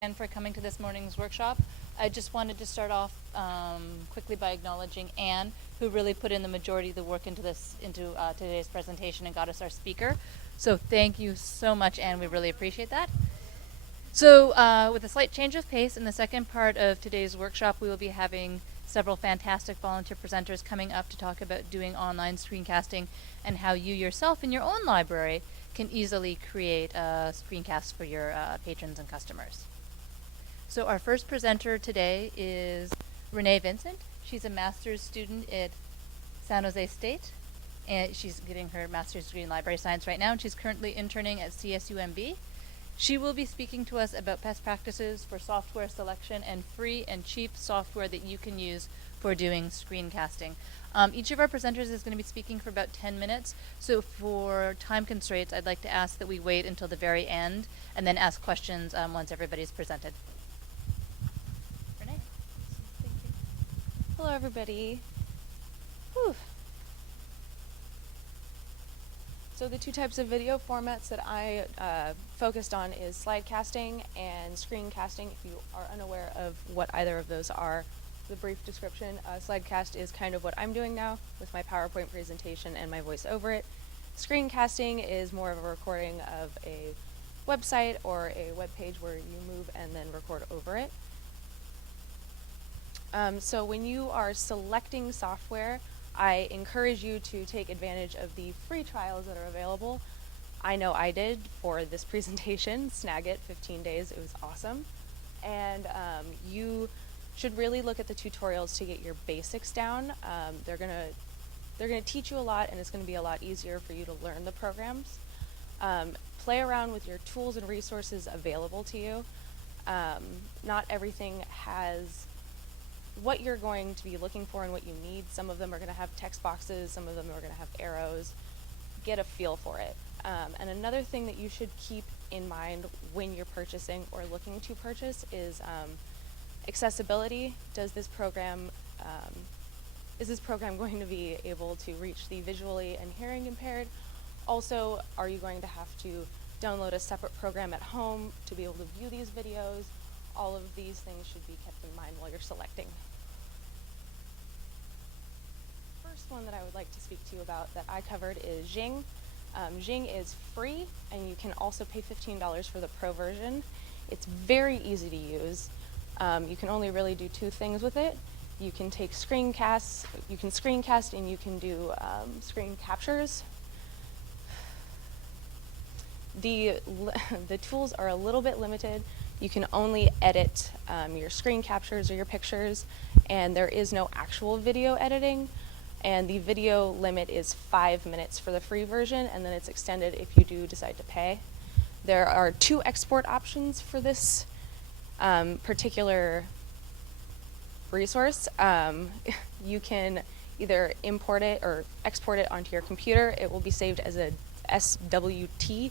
And for coming to this morning's workshop. I just wanted to start off quickly by acknowledging Anne, who really put in the majority of the work into today's presentation and got us our speaker. So thank you so much, Anne. We really appreciate that. So with a slight change of pace, in the second part of today's workshop, we will be having several fantastic volunteer presenters coming up to talk about doing online screencasting and how you yourself in your own library can easily create a screencast for your patrons and customers. So our first presenter today is Renee Vincent. She's a master's student at San Jose State, and she's getting her master's degree in library science right now, and she's currently interning at CSUMB. She will be speaking to us about best practices for software selection and free and cheap software that you can use for doing screencasting. Each of our presenters is going to be speaking for about 10 minutes, so for time constraints, I'd like to ask that we wait until the very end and then ask questions once everybody's presented. Renee? Thank you. Hello, everybody. Whew. So the two types of video formats that I focused on is slide casting and screencasting. If you are unaware of what either of those are, the brief description, slidecast is kind of what I'm doing now with my PowerPoint presentation and my voice over it. Screencasting is more of a recording of a website or a web page where you move and then record over it. So when you are selecting software, I encourage you to take advantage of the free trials that are available. I know I did for this presentation, Snagit, 15 days, it was awesome. And you should really look at the tutorials to get your basics down. They're gonna teach you a lot, and it's gonna be a lot easier for you to learn the programs. Play around with your tools and resources available to you. Not everything has what you're going to be looking for and what you need. Some of them are going to have text boxes, some of them are going to have arrows. Get a feel for it. And another thing that you should keep in mind when you're purchasing or looking to purchase is accessibility. Is this program going to be able to reach the visually and hearing impaired? Also, are you going to have to download a separate program at home to be able to view these videos? All of these things should be kept in mind while you're selecting. First one that I would like to speak to you about that I covered is Jing. Jing is free, and you can also pay $15 for the pro version. It's very easy to use. You can only really do two things with it. You can take screencasts, you can screencast, and you can do screen captures. The tools are a little bit limited. You can only edit your screen captures or your pictures, and there is no actual video editing. And the video limit is 5 minutes for the free version, and then it's extended if you do decide to pay. There are 2 export options for this particular resource. You can either import it or export it onto your computer. It will be saved as a SWT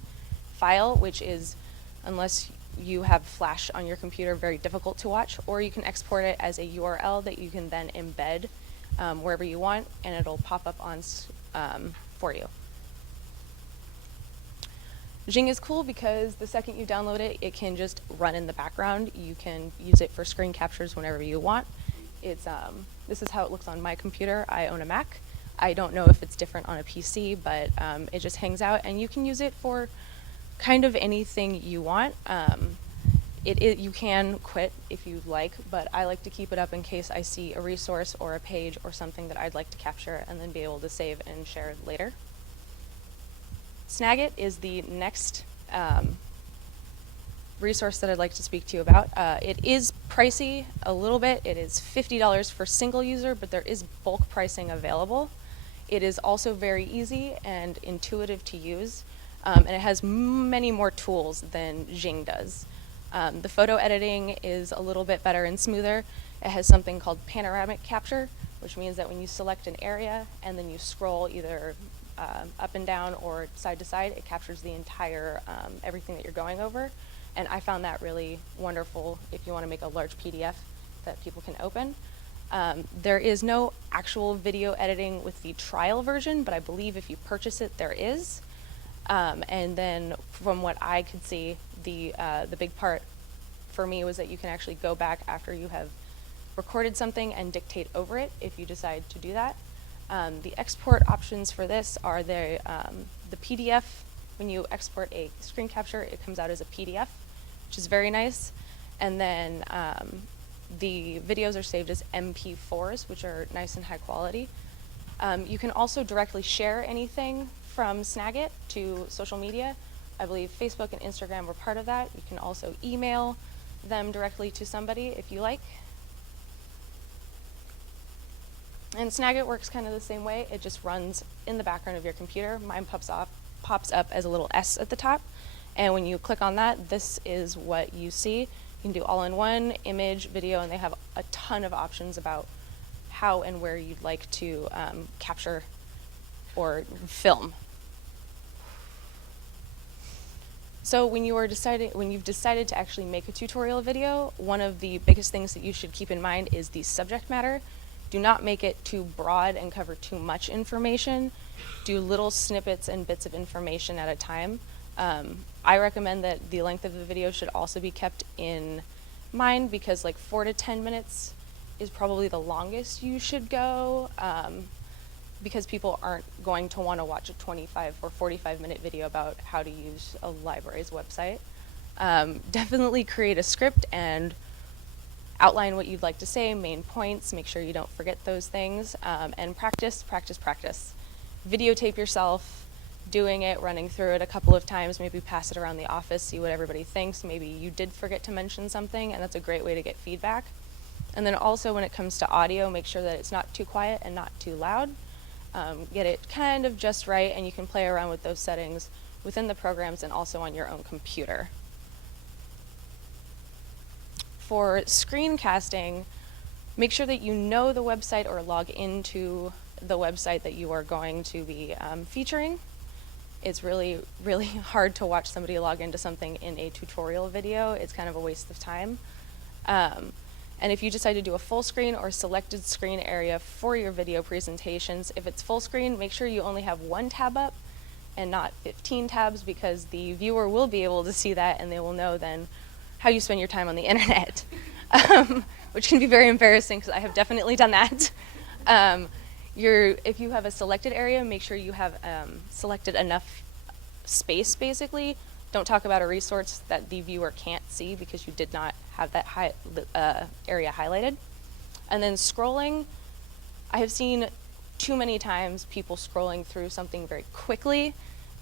file, which is, unless you have Flash on your computer, very difficult to watch, or you can export it as a URL that you can then embed wherever you want, and it'll pop up on for you. Jing is cool because the second you download it, it can just run in the background. You can use it for screen captures whenever you want. It's this is how it looks on my computer. I own a Mac. I don't know if it's different on a PC, but it just hangs out, and you can use it for kind of anything you want. You can quit if you like, but I like to keep it up in case I see a resource or a page or something that I'd like to capture and then be able to save and share later. Snagit is the next resource that I'd like to speak to you about. It is pricey a little bit. It is $50 for single user, but there is bulk pricing available. It is also very easy and intuitive to use, and it has many more tools than Jing does. The photo editing is a little bit better and smoother. It has something called Panoramic Capture, which means that when you select an area and then you scroll either up and down or side to side, it captures the entire everything that you're going over. And I found that really wonderful if you want to make a large PDF that people can open. There is no actual video editing with the trial version, but I believe if you purchase it, there is. And then from what I could see, the big part for me was that you can actually go back after you have recorded something and dictate over it if you decide to do that. The export options for this are the PDF. When you export a screen capture, it comes out as a PDF, which is very nice. And then the videos are saved as MP4s, which are nice and high quality. You can also directly share anything from Snagit to social media. I believe Facebook and Instagram were part of that. You can also email them directly to somebody if you like. And Snagit works kind of the same way. It just runs in the background of your computer. Mine pops up as a little S at the top. And when you click on that, this is what you see. You can do all-in-one, image, video, and they have a ton of options about how and where you'd like to capture or film. So when you've decided to actually make a tutorial video, one of the biggest things that you should keep in mind is the subject matter. Do not make it too broad and cover too much information. Do little snippets and bits of information at a time. I recommend that the length of the video should also be kept in mind, because like 4 to 10 minutes is probably the longest you should go, because people aren't going to want to watch a 25 or 45-minute video about how to use a library's website. Definitely create a script and outline what you'd like to say, main points, make sure you don't forget those things, and practice, practice, practice. Videotape yourself doing it, running through it a couple of times, maybe pass it around the office, see what everybody thinks. Maybe you did forget to mention something, and that's a great way to get feedback. And then also when it comes to audio, make sure that it's not too quiet and not too loud. Get it kind of just right, and you can play around with those settings within the programs and also on your own computer. For screencasting, make sure that you know the website or log into the website that you are going to be featuring. It's really, really hard to watch somebody log into something in a tutorial video. It's kind of a waste of time. And if you decide to do a full screen or selected screen area for your video presentations, if it's full screen, make sure you only have 1 tab up and not 15 tabs, because the viewer will be able to see that and they will know then how you spend your time on the internet, which can be very embarrassing because I have definitely done that. If you have a selected area, make sure you have selected enough space, basically. Don't talk about a resource that the viewer can't see because you did not have that area highlighted. And then scrolling, I have seen too many times people scrolling through something very quickly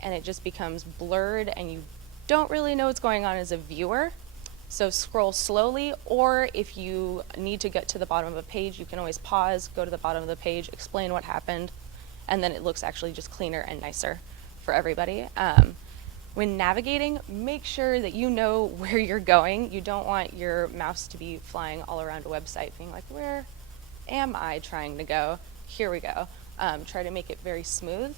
and it just becomes blurred and you don't really know what's going on as a viewer. So scroll slowly, or if you need to get to the bottom of a page, you can always pause, go to the bottom of the page, explain what happened, and then it looks actually just cleaner and nicer for everybody. When navigating, make sure that you know where you're going. You don't want your mouse to be flying all around a website being like, where am I trying to go? Here we go. Try to make it very smooth.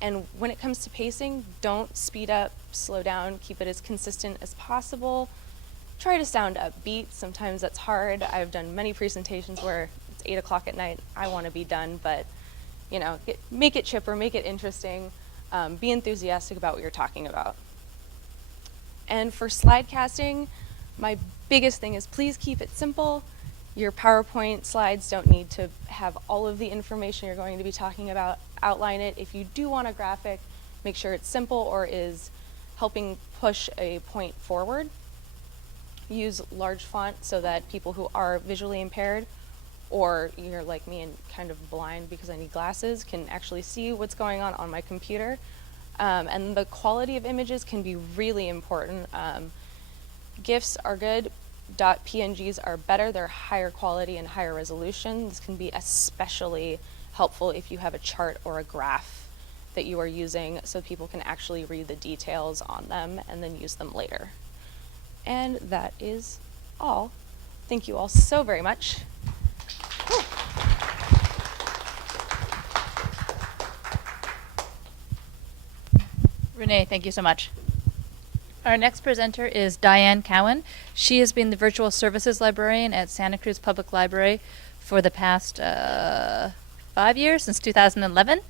And when it comes to pacing, don't speed up, slow down, keep it as consistent as possible. Try to sound upbeat. Sometimes that's hard. I've done many presentations where it's 8 o'clock at night, I want to be done, but you know, make it chipper, make it interesting. Be enthusiastic about what you're talking about. And for slide casting, my biggest thing is please keep it simple. Your PowerPoint slides don't need to have all of the information you're going to be talking about. Outline it. If you do want a graphic, make sure it's simple or is helping push a point forward. Use large font so that people who are visually impaired, or you're like me and kind of blind because I need glasses, can actually see what's going on my computer. And the quality of images can be really important. GIFs are good, .pngs are better, they're higher quality and higher resolution. This can be especially helpful if you have a chart or a graph that you are using so people can actually read the details on them and then use them later. And that is all. Thank you all so very much. Renee, thank you so much. Our next presenter is Diane Cowen. She has been the Virtual Services Librarian at Santa Cruz Public Library for the past 5 years, since 2011.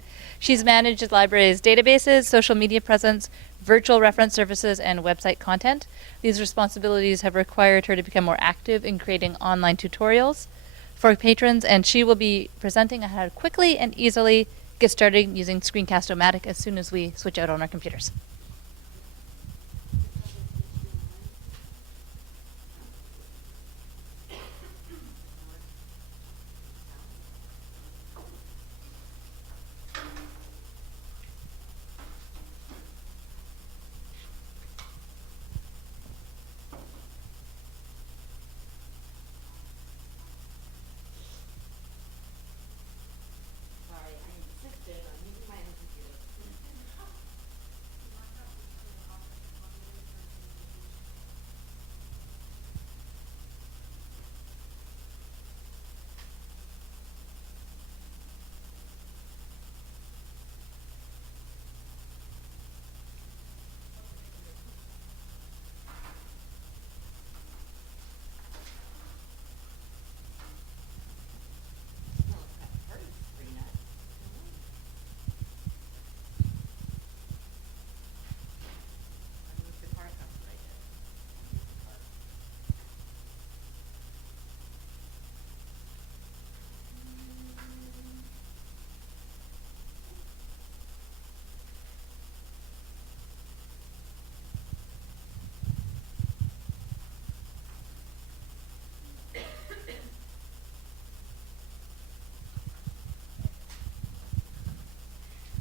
She's managed the library's databases, social media presence, virtual reference services, and website content. These responsibilities have required her to become more active in creating online tutorials for patrons, and she will be presenting on how to quickly and easily get started using Screencast-O-Matic as soon as we switch out on our computers.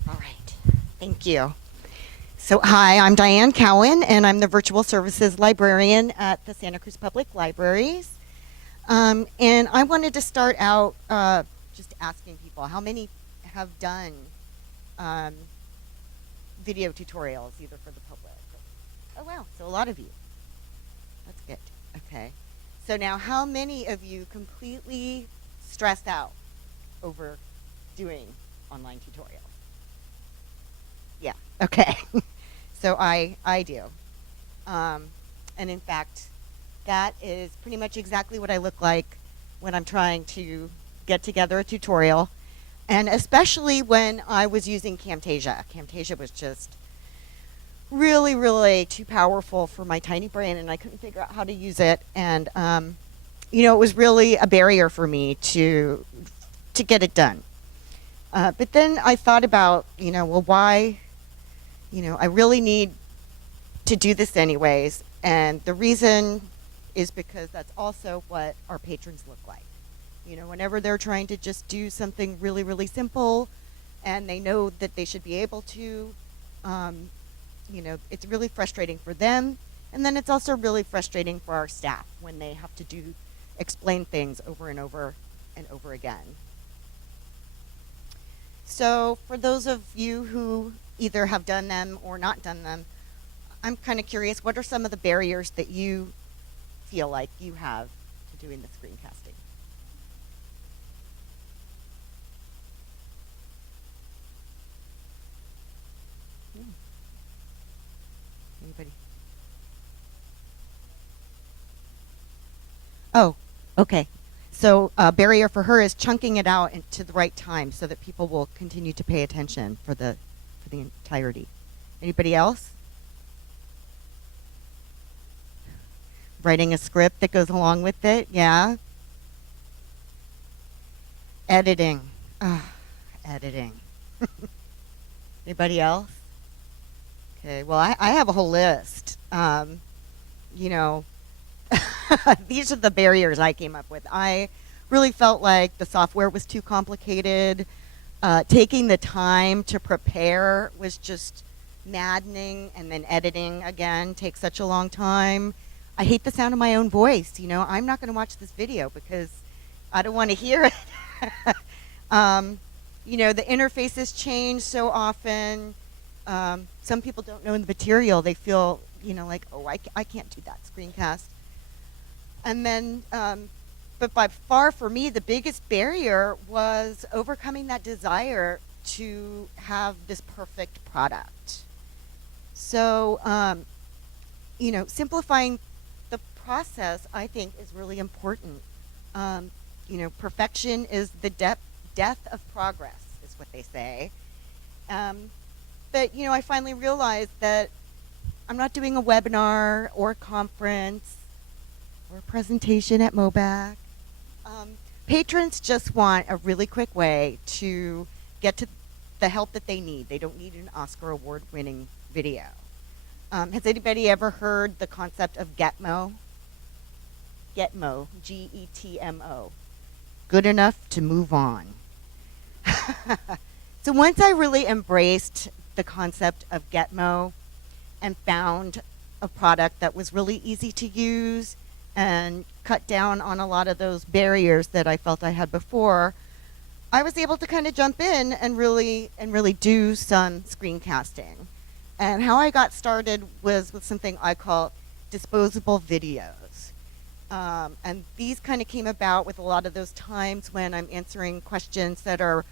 All right, thank you. So hi, I'm Diane Cowen, and I'm the Virtual Services Librarian at the Santa Cruz Public Libraries. And I wanted to start out just asking people, how many have done video tutorials, either for the public? Oh wow, so a lot of you. That's good, okay. So now how many of you completely stressed out over doing online tutorials? Yeah, okay. So I do. And in fact, that is pretty much exactly what I look like when I'm trying to get together a tutorial. And especially when I was using Camtasia. Camtasia was just really, really too powerful for my tiny brain, and I couldn't figure out how to use it. And, you know, it was really a barrier for me to get it done. But then I thought about, you know, well, why? You know, I really need to do this anyways. And the reason is because that's also what our patrons look like. You know, whenever they're trying to just do something really, really simple and they know that they should be able to, you know, it's really frustrating for them. And then it's also really frustrating for our staff when they have to explain things over and over and over again. So for those of you who either have done them or not done them, I'm kind of curious, what are some of the barriers that you feel like you have to doing the screencasting? Anybody? Oh, okay. So a barrier for her is chunking it out into the right time so that people will continue to pay attention for the entirety. Anybody else? Writing a script that goes along with it, yeah. Editing. Editing. Anybody else? Okay, well, I have a whole list. You know, these are the barriers I came up with. I really felt like the software was too complicated. Taking the time to prepare was just maddening, and then editing, again, takes such a long time. I hate the sound of my own voice. You know, I'm not going to watch this video because I don't want to hear it. You know, the interfaces change so often. Some people don't know the material. They feel, you know, like, oh, I can't do that screencast. And then, but by far for me, the biggest barrier was overcoming that desire to have this perfect product. So, you know, simplifying the process, I think, is really important. You know, perfection is the death of progress, is what they say. But, you know, I finally realized that I'm not doing a webinar or a conference or a presentation at Mobac. Patrons just want a really quick way to get to the help that they need. They don't need an Oscar award-winning video. Has anybody ever heard the concept of Getmo? Getmo, Getmo. Good enough to move on. So once I really embraced the concept of Getmo and found a product that was really easy to use and cut down on a lot of those barriers that I felt I had before, I was able to kind of jump in and really do some screencasting. And how I got started was with something I call disposable videos. And these kind of came about with a lot of those times when I'm answering questions that are,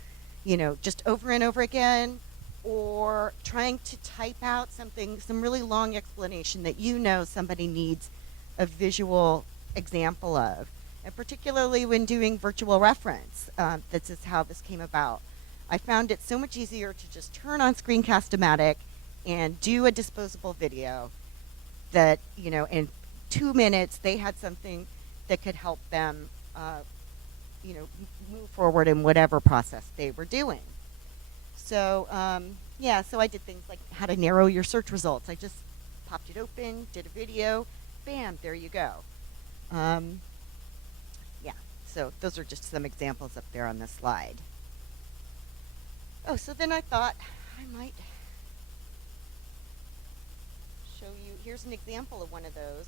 you know, just over and over again, or trying to type out some really long explanation that you know somebody needs a visual example of. And particularly when doing virtual reference, this is how this came about. I found it so much easier to just turn on Screencast-O-Matic and do a disposable video that, you know, in 2 minutes they had something that could help them, you know, move forward in whatever process they were doing. So, yeah, so I did things like how to narrow your search results. I just popped it open, did a video, bam, there you go. Yeah, so those are just some examples up there on the slide. Oh, so then I thought I might show you, here's an example of one of those.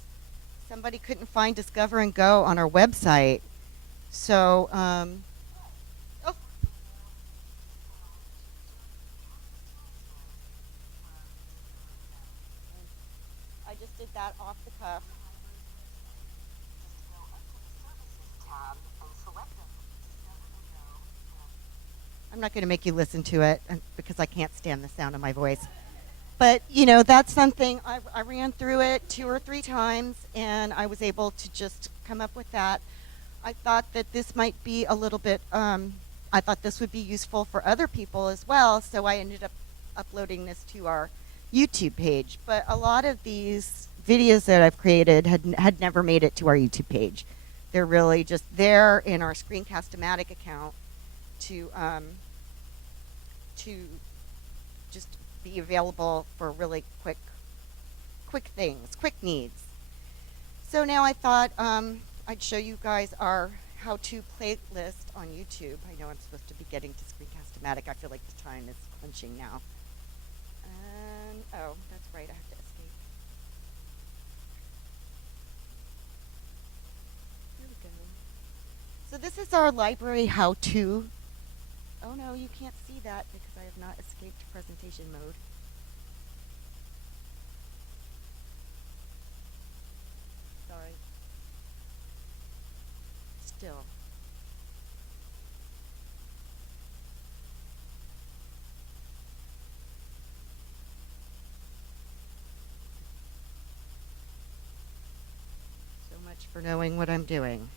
Somebody couldn't find Discover and Go on our website. So, oh. I just did that off the cuff. I'm not going to make you listen to it because I can't stand the sound of my voice. But, you know, that's something, I ran through it 2 or 3 times, and I was able to just come up with that. I thought that this might be a little bit, I thought this would be useful for other people as well, so I ended up uploading this to our YouTube page. But a lot of these videos that I've created had never made it to our YouTube page. They're really just there in our Screencast-O-Matic account to just be available for really quick things, quick needs. So now I thought I'd show you guys our how-to playlist on YouTube. I know I'm supposed to be getting to Screencast-O-Matic. I feel like the time is clinching now. And, oh, that's right, I have to escape. Here we go. So this is our library how-to. Oh no, you can't see that because I have not escaped presentation mode. Sorry. Still. So much for knowing what I'm doing.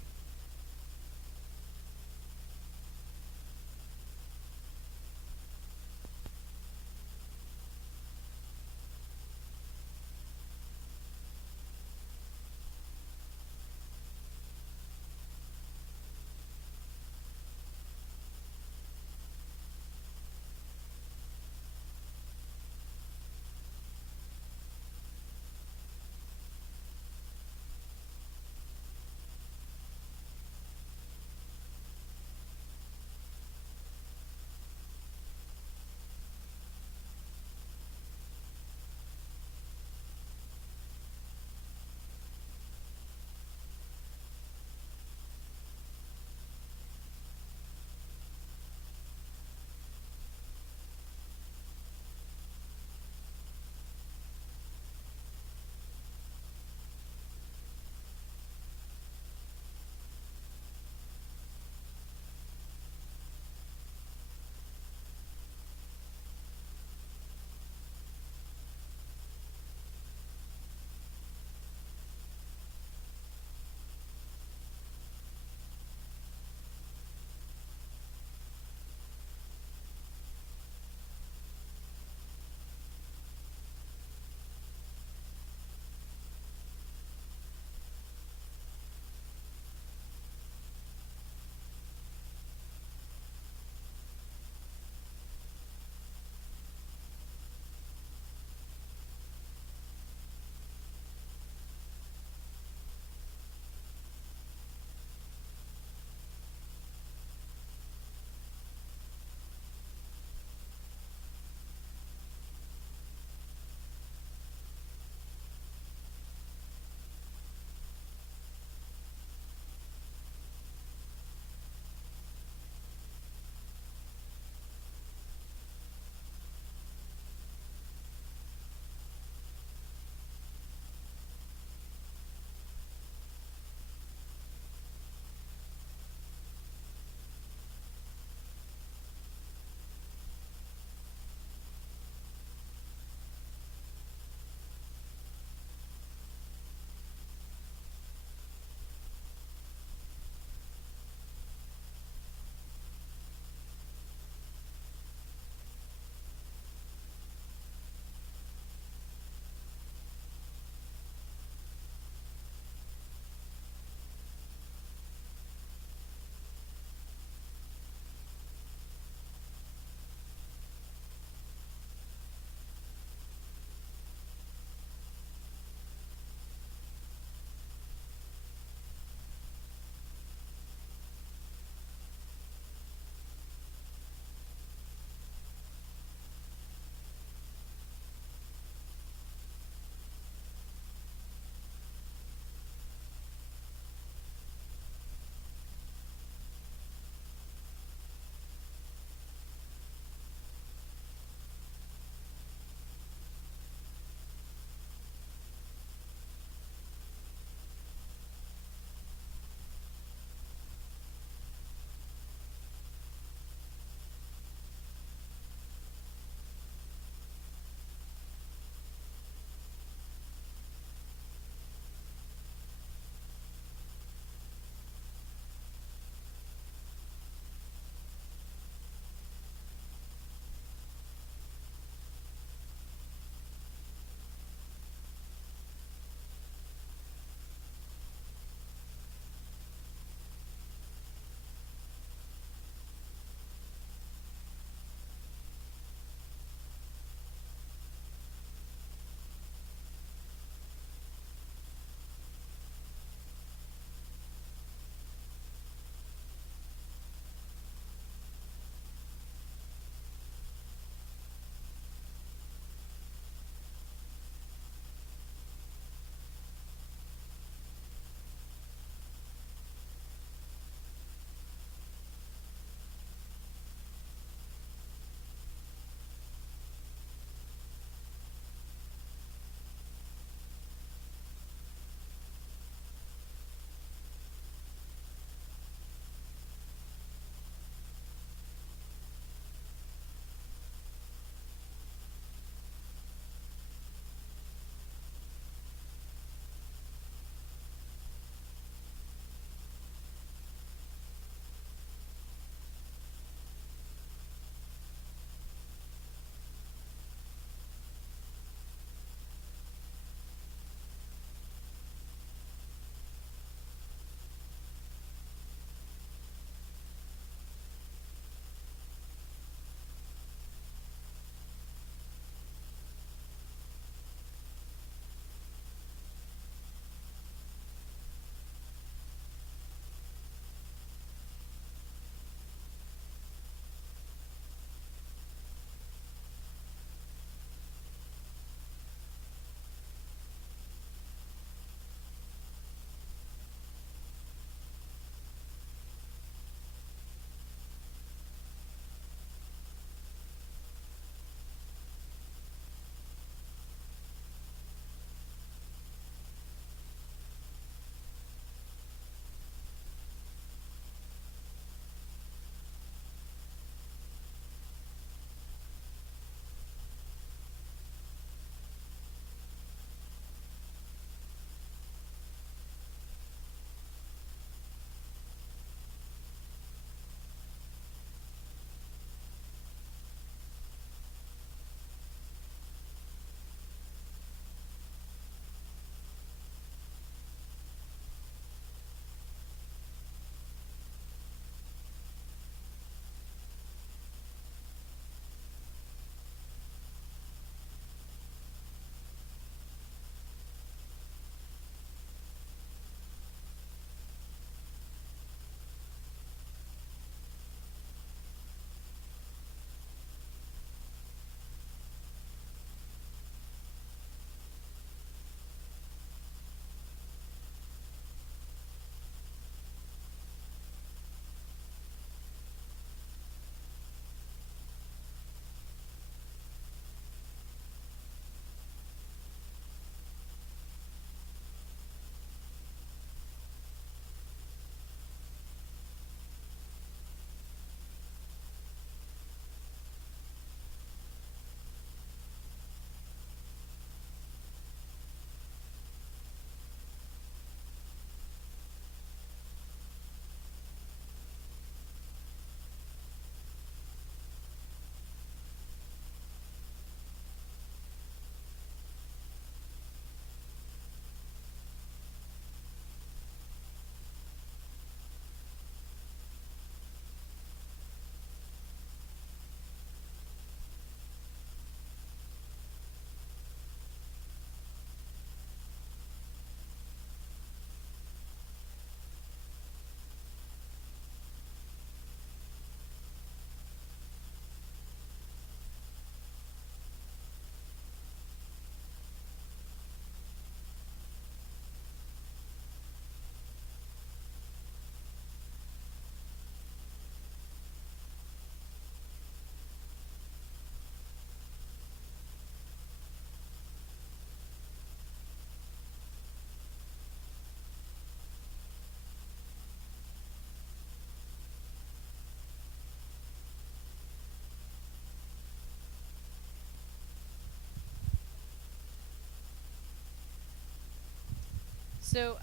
So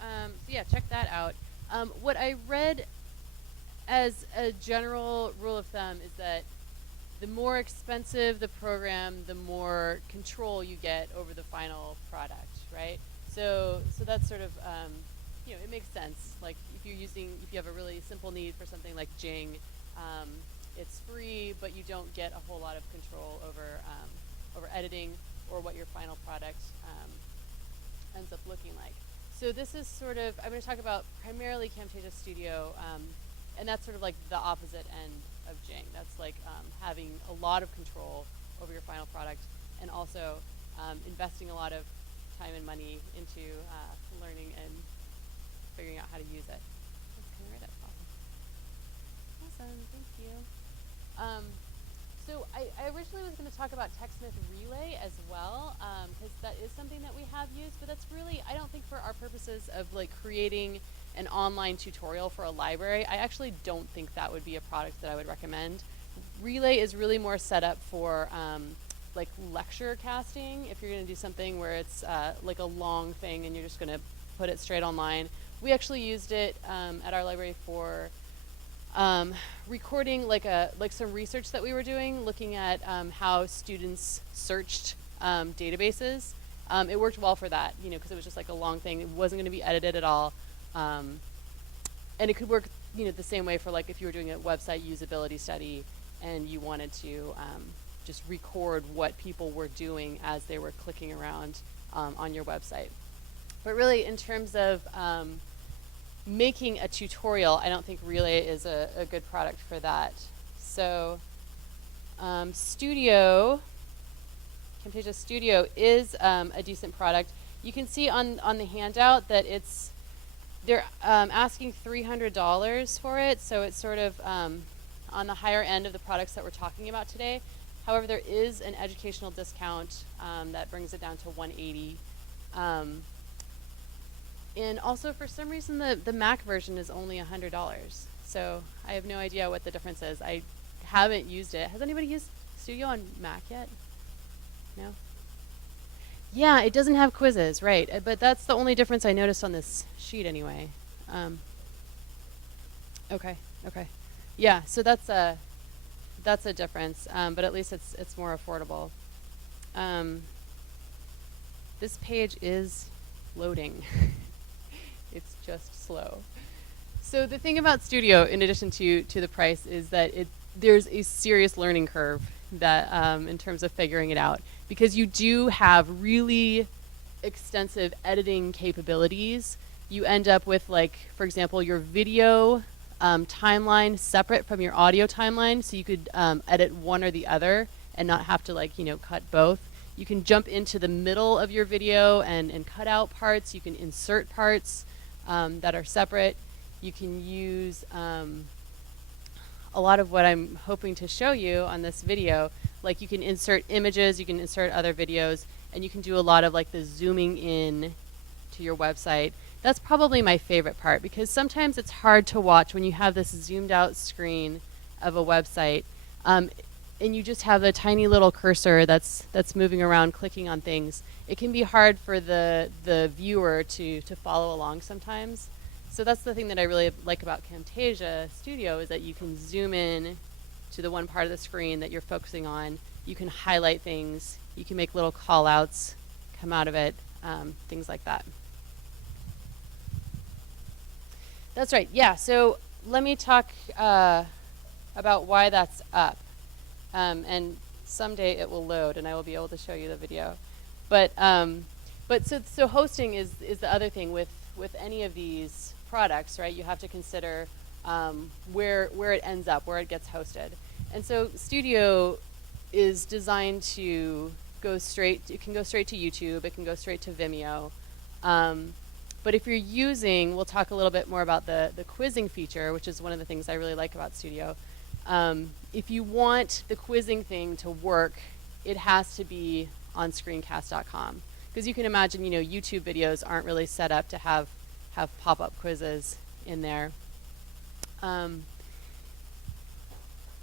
yeah, check that out. What I read as a general rule of thumb is that the more expensive the program, the more control you get over the final product, right? So that's sort of, you know, it makes sense. Like if you have a really simple need for something like Jing, it's free, but you don't get a whole lot of control over editing or what your final product ends up looking like. So this is sort of, I'm going to talk about primarily Camtasia Studio, and that's sort of like the opposite end of Jing. That's like having a lot of control over your final product, and also investing a lot of time and money into learning and figuring out how to use it. Can I write that? Awesome, thank you. So I originally was going to talk about Techsmith Relay as well, because that is something that we have used, but that's really, I don't think for our purposes of like creating an online tutorial for a library, I actually don't think that would be a product that I would recommend. Relay is really more set up for like lecture casting, if you're going to do something where it's like a long thing and you're just going to put it straight online. We actually used it at our library for recording like some research that we were doing, looking at how students searched databases. It worked well for that, you know, because it was just like a long thing. It wasn't going to be edited at all, and it could work, you know, the same way for like if you were doing a website usability study and you wanted to just record what people were doing as they were clicking around on your website. But really, in terms of making a tutorial, I don't think Relay is a good product for that. So Camtasia Studio is a decent product. You can see on the handout that they're asking $300 for it, so it's sort of on the higher end of the products that we're talking about today. However, there is an educational discount that brings it down to $180. And also, for some reason, the Mac version is only $100. So I have no idea what the difference is. I haven't used it. Has anybody used Studio on Mac yet? No? Yeah, it doesn't have quizzes, right. But that's the only difference I noticed on this sheet anyway. Okay. Yeah, so that's a difference, but at least it's more affordable. This page is loading. It's just slow. So the thing about Studio, in addition to the price, is that there's a serious learning curve that in terms of figuring it out, because you do have really extensive editing capabilities. You end up with, like, for example, your video timeline separate from your audio timeline, so you could edit one or the other and not have to, like, you know, cut both. You can jump into the middle of your video and cut out parts. You can insert parts that are separate. You can use a lot of what I'm hoping to show you on this video. Like, you can insert images, you can insert other videos, and you can do a lot of like the zooming in to your website. That's probably my favorite part, because sometimes it's hard to watch when you have this zoomed out screen of a website. And you just have a tiny little cursor that's moving around, clicking on things. It can be hard for the viewer to follow along sometimes. So that's the thing that I really like about Camtasia Studio, is that you can zoom in to the one part of the screen that you're focusing on. You can highlight things. You can make little call outs come out of it, things like that. That's right, yeah, so let me talk about why that's up. And someday it will load and I will be able to show you the video. But so hosting is the other thing with any of these products, right? You have to consider where it ends up, where it gets hosted. And so Studio is designed to go straight, it can go straight to YouTube, it can go straight to Vimeo. But if you're using, we'll talk a little bit more about the quizzing feature, which is one of the things I really like about Studio. If you want the quizzing thing to work, it has to be on screencast.com. Because you can imagine, you know, YouTube videos aren't really set up to have pop-up quizzes in there.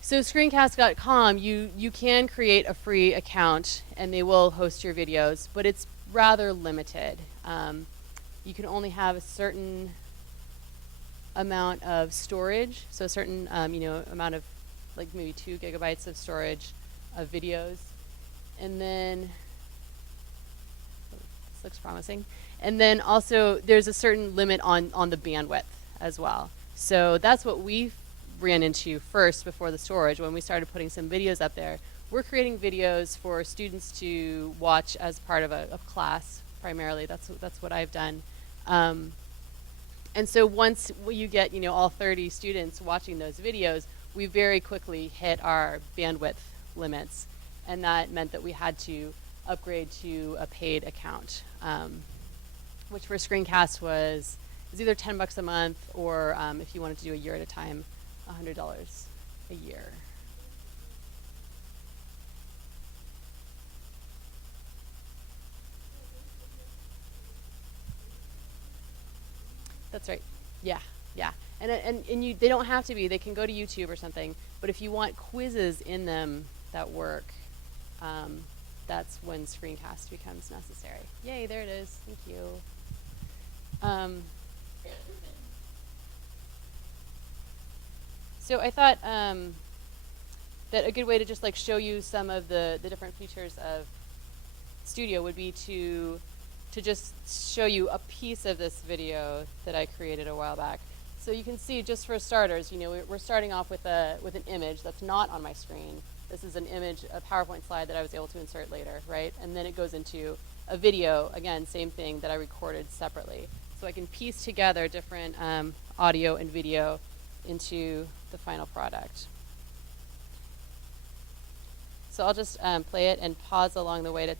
So screencast.com, you can create a free account and they will host your videos, but it's rather limited. you can only have a certain amount of storage, so a certain amount of, like maybe 2 gigabytes of storage of videos, and then this looks promising. And then also there's a certain limit on the bandwidth as well. So that's what we ran into first before the storage when we started putting some videos up there. We're creating videos for students to watch as part of a class primarily. That's what I've done. And so once you get all 30 students watching those videos, we very quickly hit our bandwidth limits, and that meant that we had to upgrade to a paid account, which for Screencast was either $10 a month or if you wanted to do a year at a time, $100 a year. That's right. Yeah, yeah. And they don't have to be. They can go to YouTube or something. But if you want quizzes in them that work, that's when Screencast becomes necessary. Yay, there it is. Thank you. So I thought that a good way to just like show you some of the different features of Studio would be to just show you a piece of this video that I created a while back. So you can see, just for starters, we're starting off with an image that's not on my screen. This is an image, a PowerPoint slide that I was able to insert later, right? And then it goes into a video, again, same thing, that I recorded separately. So I can piece together different audio and video into the final product. So I'll just play it and pause along the way to